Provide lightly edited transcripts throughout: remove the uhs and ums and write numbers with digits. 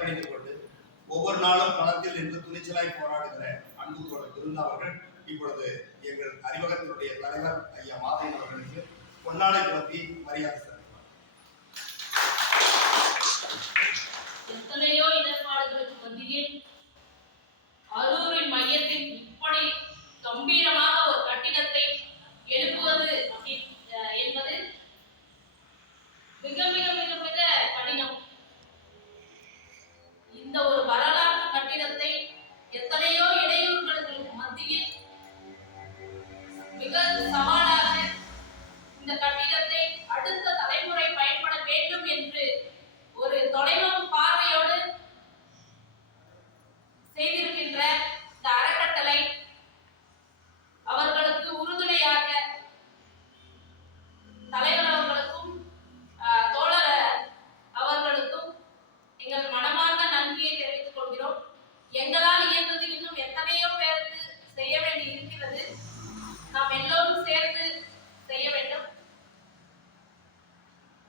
அர்ப்பணித்துக் கொண்டு ஒவ்வொரு நாளும் களத்தில் நின்று துணிச்சலாய் போராடுகிற அன்பு தோழர் விருந்தா அவர்கள் இப்பொழுது எங்கள் அறிவகத்தினுடைய தலைவர் ஐயா மாதையன் அவர்களுக்கு பொன்னாடை புலத்தி மரியாதை செலுத்துவார். எத்தனையோ இடர்பாடுகளுக்கு மத்தியில் அரூரின் மையத்தில் இப்படி கம்பீரமாக ஒரு கட்டிடத்தை எழுப்புவது என்பது மிக மிக மிக மிக கடினம். இந்த ஒரு வரலாற்று கட்டிடத்தை எத்தனையோ இடையூறுகளுக்கு மத்தியில் மிக சவாலாக இந்த கட்டிடத்தை அடுத்த தலைமுறை பயன்பட வேண்டும் என்று ஒரு தொலைநோக்கு பார்வையோடு செய்திருக்கின்ற இந்த அறக்கட்டளை அவர்களுக்கு உறுதுணையாக தலைவர் அவர்களுக்கும் தோழர் அவர்களுக்கும் எங்கள் மனமார்ந்த நன்றியை தெரிவித்துக் கொள்கிறோம். எங்களால் இயன்றது இன்னும் எத்தனையோ பேருக்கு செய்ய வேண்டி இருக்கிறது. நாம் எல்லோரும் சேர்ந்து செய்ய வேண்டும்.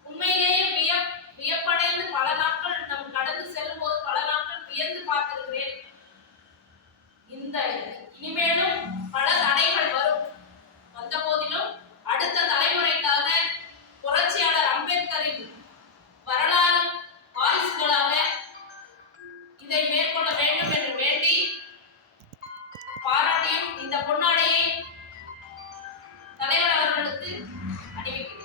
உண்மையிலேயே வியப்படைந்து பல நாட்கள் நாம் கடந்து செல்லும் போது பல நாட்கள் வியந்து பார்த்திருக்கிறேன். இந்த இனிமேலும் பல தடைகள் வந்த போதிலும் அடுத்த தலைமுறைக்காக புரட்சியாளர் அம்பேத்கரின் வரலாறு வாரிசுகளாக இதை மேற்கொள்ள வேண்டும் என்று வேண்டி பாராட்டியும் இந்த பொன்னாடையை தலைவர் அவர்களுக்கு அணிவிக்கிறேன்.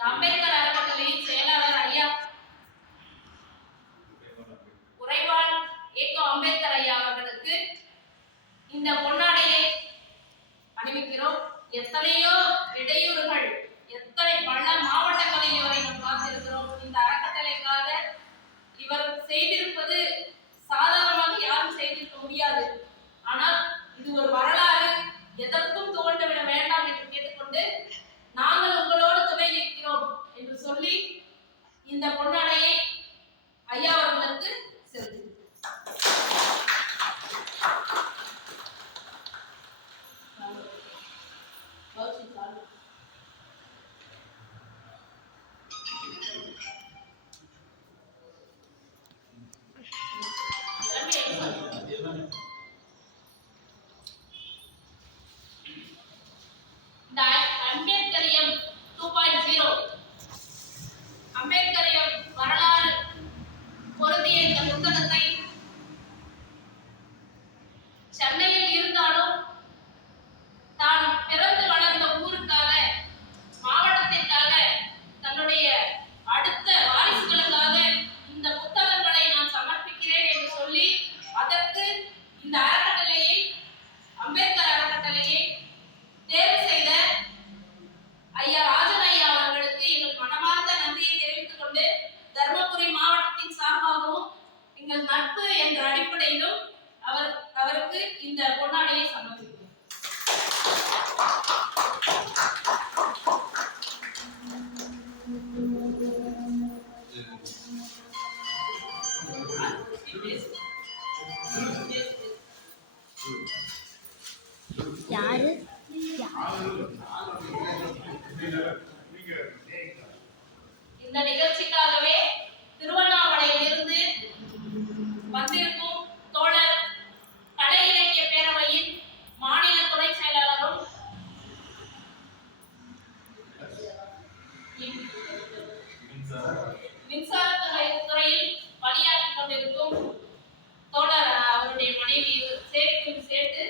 அம்பேத்கர் அறக்கட்டளையின் செயலாளர் ஐயா உறைவாள் ஏகோ அம்பேத்கர் ஐயா அவர்களுக்கு இந்த பொன்னாடையை அணிவிக்கிறோம். எத்தனையோ இடையூறுகள், எத்தனை பல மாவட்டங்களில் வரை நாம் பார்த்திருக்கிறோம். இந்த அறக்கட்டளைக்காக இவர் செய்திருப்பது சாதாரணமாக யாரும் செய்திருக்க முடியாது. ஆனால் இது ஒரு வரலாறு, எதற்கும் தோன்றுவிட வேண்டாம் என்று கேட்டுக்கொண்டு நாங்கள் உங்களோடு துணை நிற்கிறோம் என்று சொல்லி இந்த பொன்னாடையை ஐயா அவர்களுக்கு செலுத்துகிறோம். அம்பேத்கரியம் 2.0 அம்பேத்கரியம் வரலாறு பொருந்திய இந்த புத்தகத்தை சென்னையில் இருந்தாலும் தான் பிறந்து வளர்ந்த ஊருக்காக, மாவட்டத்திற்காக, தன்னுடைய அடுத்த வாரிசுகளுக்காக இந்த புத்தகங்களை நான் சமர்ப்பிக்கிறேன் என்று சொல்லி அதற்கு இந்த அறக்கட்டளையை, அம்பேத்கர் அறக்கட்டளையை தேர்வு செய்த ஐயா ராஜன் ஐயா அவர்களுக்கு எங்கள் மனமார்ந்த நன்றியை தெரிவித்துக் கொண்டு தர்மபுரி மாவட்டத்தின் சார்பாகவும் எங்கள் நட்பு என்ற அடிப்படையிலும் அவருக்கு இந்த பொன்னாடையை சமர்ப்பிக்கிறோம். யாரு இந்த நிகழ்ச்சிக்காகவே திருவண்ணாமலையிலிருந்து வந்திருக்கும் தோழர் கலை இலக்கிய பேரவையின் மாநில துணை செயலாளரும் மின்சார துறையில் பணியாற்றிக் கொண்டிருக்கும் தோழர் அவருடைய மனைவி சேவைக்கும் சேர்த்து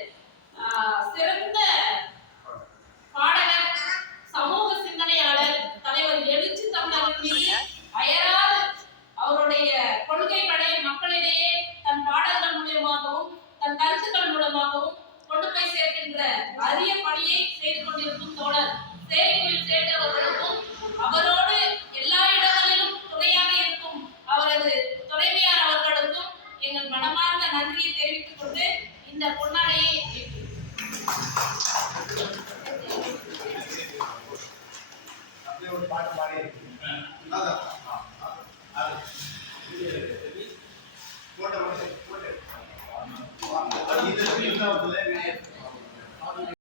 சிறந்த பாடகர், சமூக சிந்தனையாளர் தலைவர் எழுச்சி தமிழர்கள் மீது அயராது அவருடைய கொள்கைகளை மக்களிடையே தன் பாடல்கள் மூலமாகவும் தன் கருத்துக்கள் மூலமாகவும் கொண்டு போய் சேர்க்கின்ற அரிய பணியை செய்து கொண்டிருக்கும் தோழர் சேரிக்குயில் சேர்த்தவர்களுக்கும் அவரோடு எல்லா இடங்களிலும் துணையாக இருக்கும் போட்டோ